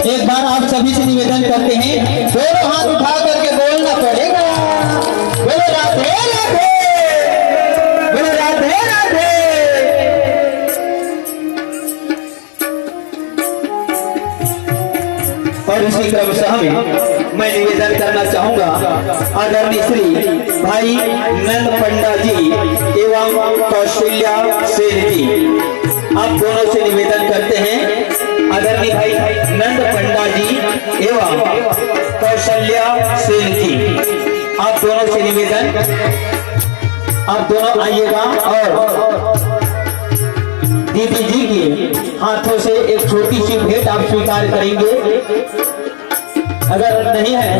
एक बार आप सभी से निवेदन करते हैं, दोनों हाथ उठा करके बोलना पड़ेगा। बोलो राधे राधे, बोलो राधे राधे। और इसी क्रम से मैं निवेदन करना चाहूंगा आदरणीय श्री भाई नंद पंडा जी एवं कौशल्या सेन जी, आप दोनों से निवेदन करते हैं। आदरणीय भाई नंद पंडा जी एवं कौशल्या सेन जी, आप दोनों से निवेदन, आप दोनों आइएगा और दीदी जी के हाथों से एक छोटी सी भेंट आप स्वीकार करेंगे। अगर नहीं है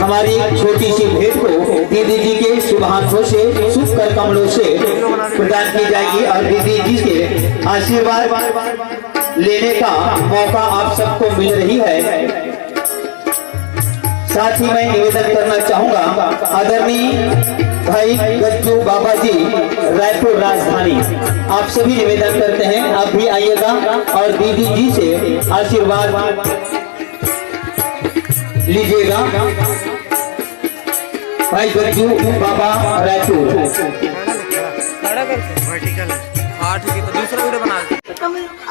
हमारी छोटी सी भेंट को दीदी जी के शुभ हाथों से शुभ कर कमलों से प्रदान की जाएगी और दीदी जी के आशीर्वाद लेने का मौका आप सबको मिल रही है। साथ ही मैं निवेदन करना चाहूंगा आदरणीय भाई गज्जू बाबा जी रायपुर राजधानी, आप सभी निवेदन करते हैं आप भी आइएगा और दीदी जी से आशीर्वाद लीजिएगा। भाई गज्जू बाबा रायपुर।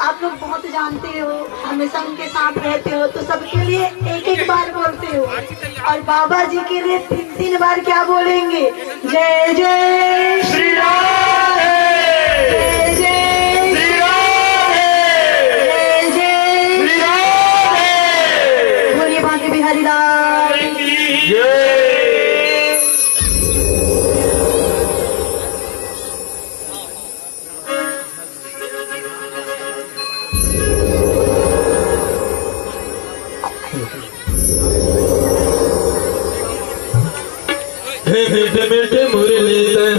आप लोग बहुत जानते हो, हमेशा उनके साथ रहते हो, तो सबके लिए एक एक बार बोलते हो और बाबा जी के लिए 3 बार क्या बोलेंगे? जय जय श्री राम, जय जय श्री राम, जय जय श्री राम। बोलिए बांके बिहारी लाल की जय। मीठे मीठे मुरली